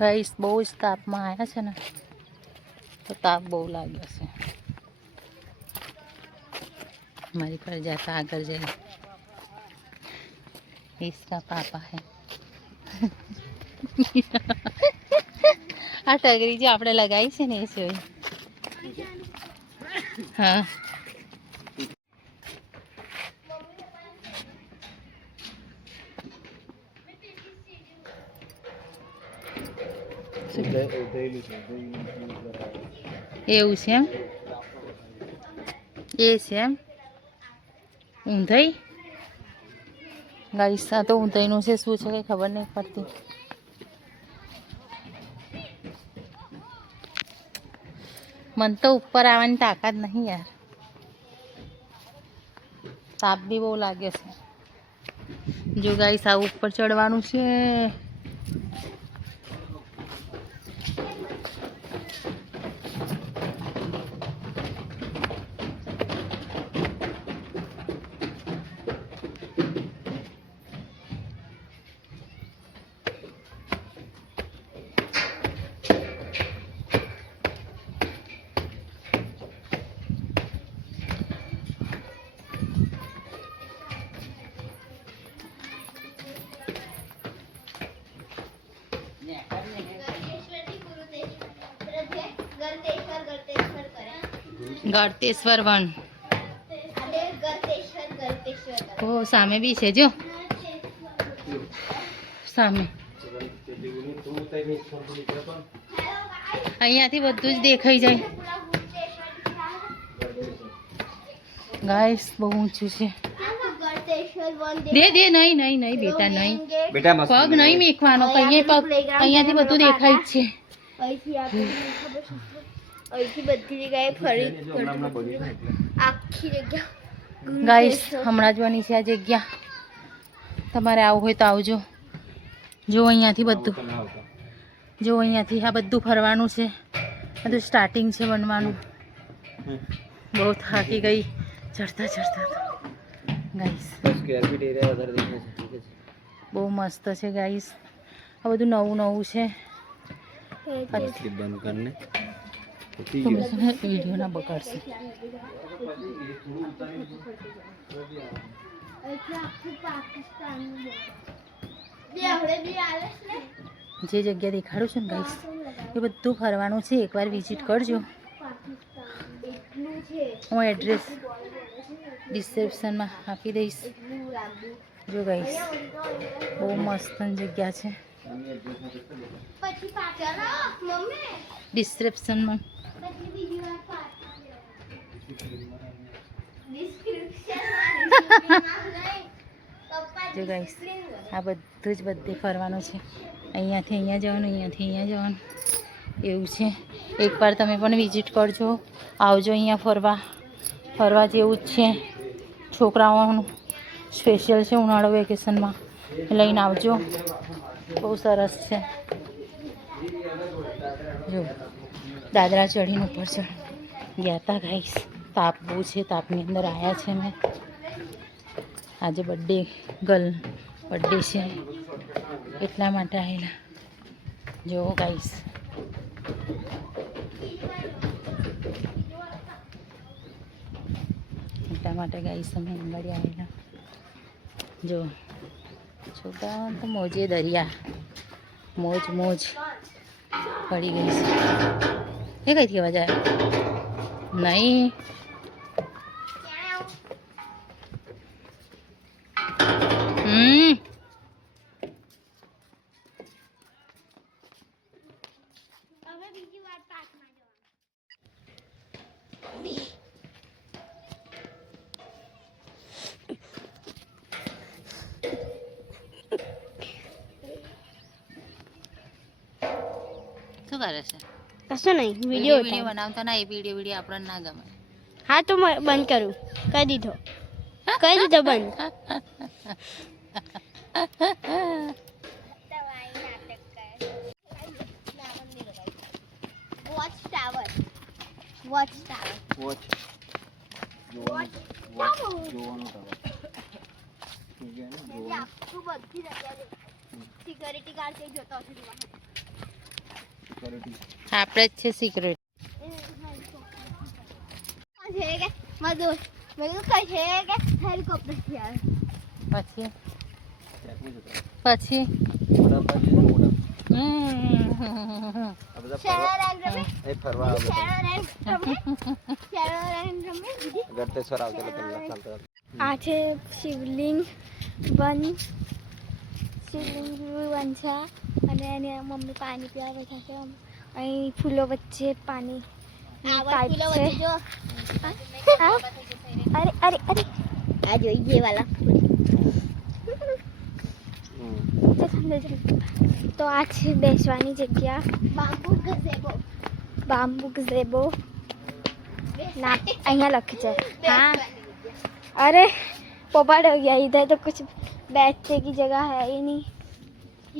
Guys બહુ જ તાપમાં આવ્યા છે ને, તો તાપ બહુ લાગ્યો છે. મારી પર જાતા આગળ જઈ इसका पापा है. આ ટગરી જે આપણે લગાવી છે ને એ છે. હા એવું છે એમ, એ છે એમ ઊંધાઈ. ગાઈસ આ તો ઊંધાઈનું છે, શું છે કંઈ ખબર નહીં પડતી. મન તો ઉપર આવવાની તાકાત નહીં યાર, તાપ બી બહુ લાગે છે. જો ગાઈસ આ ઉપર ચડવાનું છે. ગળતેશ્વર વન ઓ સામે બી છે, જો સામે અહીંયાથી બધું જ દેખાઈ જાય. ગાઈસ બહુ ઊંચું છે. દે દે નહીં નહીં નહીં બેટા, નહીં પગ નહીં મેકવાનો, અહીંયાથી બધું દેખાય જ છે. અહીંથી બધી જગ્યાએ ફરી આખી જગ્યા. ગાઈસ હમણાં જોવાની છે આ જગ્યા, તમારે આવું હોય તો આવજો. જો અહીંયાથી બધું, જો અહીંયાથી આ બધું ફરવાનું છે. બધું સ્ટાર્ટિંગ છે બનવાનું. બહુ થાકી ગઈ ચડતા ચડતા ગાઈસ. બહુ મસ્ત છે ગાઈસ, આ બધું નવું નવું છે. વિડીયો ના બગાડશે. જે જગ્યા દેખાડું છું ને ગાઈસ, એ બધું ફરવાનું છે. એકવાર વિઝિટ કરજો. હું એડ્રેસ ડિસ્ક્રિપ્શનમાં આપી દઈશ. જો ગાઈસ બહુ મસ્ત જગ્યા છે. ડિસ્ક્રિપ્શનમાં જો ગાઈસ આ બધું જ બધે ફરવાનું છે. અહીંયાથી અહીંયા જવાનું, અહીંયાથી અહીંયા જવાનું એવું છે. એકવાર તમે પણ વિઝિટ કરજો, આવજો અહીંયા ફરવા. ફરવા જેવું જ છે. છોકરાઓનું સ્પેશિયલ છે, ઉનાળો વેકેશનમાં લઈને આવજો. બહુ સરસ છે. જો દાદરા ચડીને ઉપર ગયા હતા ગાઈસ. તાપ બહુ છે, તાપની અંદર આવ્યા છે મેં. આજે બર્થડે છે એટલા માટે આવેલા. જો ગાઈસ એટલા માટે ગાઈસ અમે અંગાડી આવેલા. જો છોકરા તો મોજે દરિયા, મોજ મોજ પડી ગઈ છે. એ કઈથી અવાજ આવ્યો? નહીં શું કરે છે? કશું નહીં, વિડીયો બનાવતા ના. એ વિડીયો આપણને ના ગમે. હા તો બંધ કરું. કહી દીધો બંધ. સિક્યોરિટી ગાર્ડ જોતો હશે. આપણે જ છે સિક્રેટ. પછી પછી આ છે શિવલિંગ વન છે અને એને મમ્મી પાણી પીવા બેઠા છે. અહીં ફૂલો વચ્ચે પાણી પાઇપ છે. અરે અરે અરે આ જોઈએ વાલા તો આ છે બેસવાની જગ્યા બામ્બુ ગઝેબો ना અહીંયા લખે છે. हाँ अरे पोपट हो गया इधर तो कुछ बैठने की जगह है ही नहीं.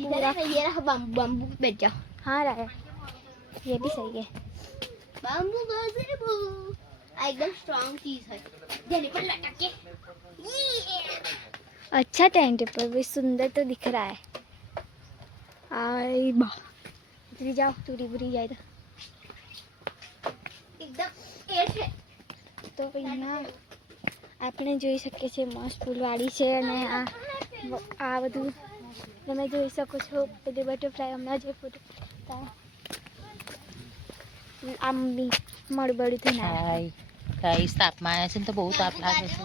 इधर ये रहा बम्बू बैठ जाओ. हाँ रहा ये भी सही है. बम्बू गज़ेबो एकदम स्ट्रांग चीज है जल्दी पर लटके. अच्छा टेंट पर भी सुंदर तो दिख रहा है. आई बा उतरी जाओ टूरी बुरी जाए तो एकदम एट है. तो અહીંયા આપણે જોઈ શકીએ છીએ મસ્ત ફૂલવાડી છે અને આ બધું તમે જોઈ શકો છો. પેલી બટરફ્લાય હમણાં જે ફોટો આમ બી મળબડું થઈને હાય ગાઈસ તાપમાં આવ્યા છે ને તો બહુ તાપ લાગે છે.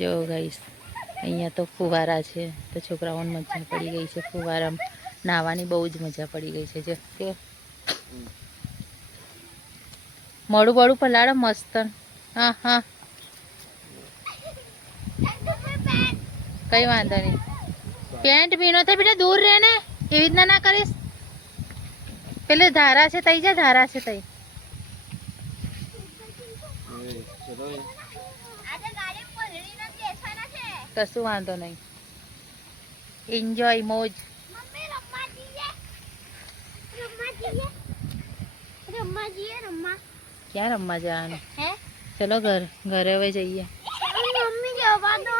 જો ગાઈસ અહીંયા તો ફુવારા છે તો છોકરાઓને મજા પડી ગઈ છે. ફુવારામાં નાહવાની બહુ જ મજા પડી ગઈ છે. જો કે મોડું બડું પલાડો મસ્ત. હા હા કઈ વાંધો નહીં. પેન્ટ ભીનો થાય બેટા દૂર રહે ને એવી રીતના ના કરીશ. પેલે ધારા છે તઈ જા ધારા છે તઈ. કશું વાંધો નહીં. એન્જોય મોજ. ક્યાં રમવા જવાનું? ચલો ઘરે હવે જઈએ.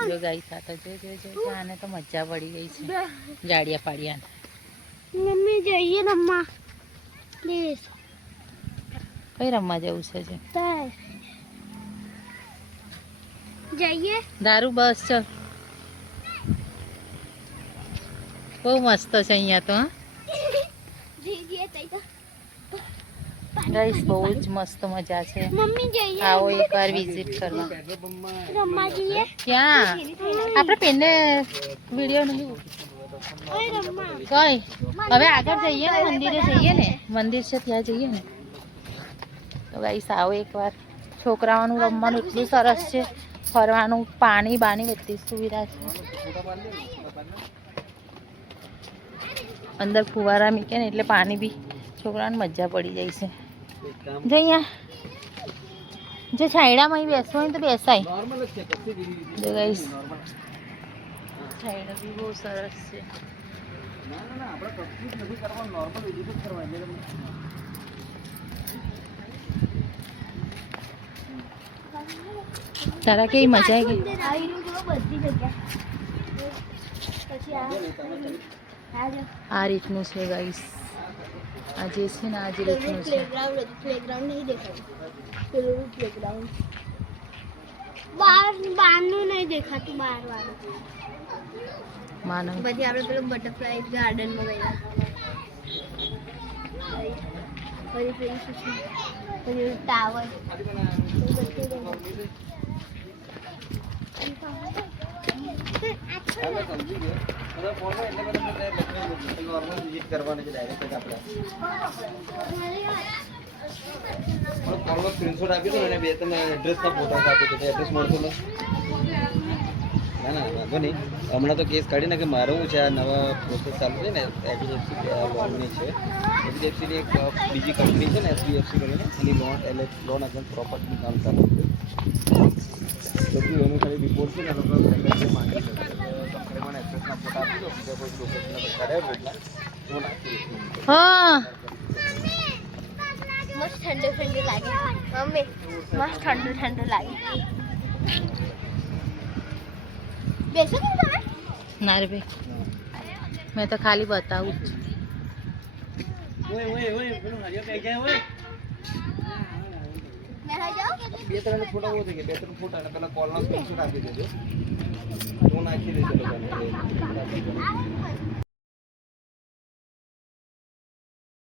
જો ગાઈ સાથે જો જો જો આને તો મજા પડી ગઈ છે જાડિયા પાડિયા. મમ્મી જઈએ રમવા પ્લીઝ. કઈ રમવા જવું છે? જઈએ દારૂ બસ ચલ. બહુ મસ્ત છે અહીંયા તો. હા ગાઈસ બહુ જ મસ્ત મજા છે. મમ્મી જઈએ આવો એકવાર વિઝિટ કરવા. રમવા જઈએ ક્યાં? આપણે પેને વિડીયો નહીં કઈ હવે આગળ જઈએ ને મંદિરે જઈએ ને મંદિર છે ત્યાં જઈએ ને. તો ગાઈસ આવો એકવાર. છોકરાઓનું રમવાનું એટલું સરસ છે. ફરવાનું પાણી બાણી બધી સુવિધા છે. અંદર ફુવારા મૂકે ને એટલે પાણી બી છોકરાઓને મજા પડી જાય છે. જો અહીંયા જો છાયડામાં બેસવું હોય તો બેસાય. જો ગાઈસ છાયડા બી બહુ સરસ છે. તારા કેવી મજા આવી ગઈ? આ રીતનું છે ગાઈસ. આ જે છે ને આ જ રીતનું છે. પ્લેગ્રાઉન્ડ નહીં દેખાતું. પેલું પ્લેગ્રાઉન્ડ બહારનું નહીં દેખાતું. બહાર વાળું માનવ પછી આપણે પેલું બટરફ્લાય ગાર્ડનમાં ગયા. પછી ટાવર સ્ક્રીનશોટ આપી દો અને બે તમે એડ્રેસના ફોટા આપી દો. એડ્રેસ મળતો ના ના વાંધો નહીં. હમણાં તો કેસ કાઢીને કે મારે હું છે આ નવા પ્રોસેસ ચાલુ છે ને એચડીએફસી લોનની છે. એચડીએફસીની એક બીજી કંપની છે ને એચડીએફસી કરીને એની લોન અગેન્સ્ટ પ્રોપર્ટીનું કામ ચાલુ છે. બધું એનું ખાલી રિપોર્ટ છે ને લોકો માંગી શકે. તમે મને એડ્રેસના ફોટા આપી દો. બીજા કોઈ લોકેશનના તો કરે એટલા હું નાખી દઈશ. હા મસ્ત ઠંડુ ઠંડુ લાગે. મમ્મી મસ્ત ઠંડુ ઠંડુ લાગે. બેસો કે તમે? ના રે ભાઈ મેં તો ખાલી બતાવું જ. બે ત્રણ ફોટા બહુ થઈ ગયા, બે ત્રણ ફોટા અને પેલા કોલનો સ્ક્રીનશોટ આપી દેજો, હું નાખી દઈશ એ લોકોને.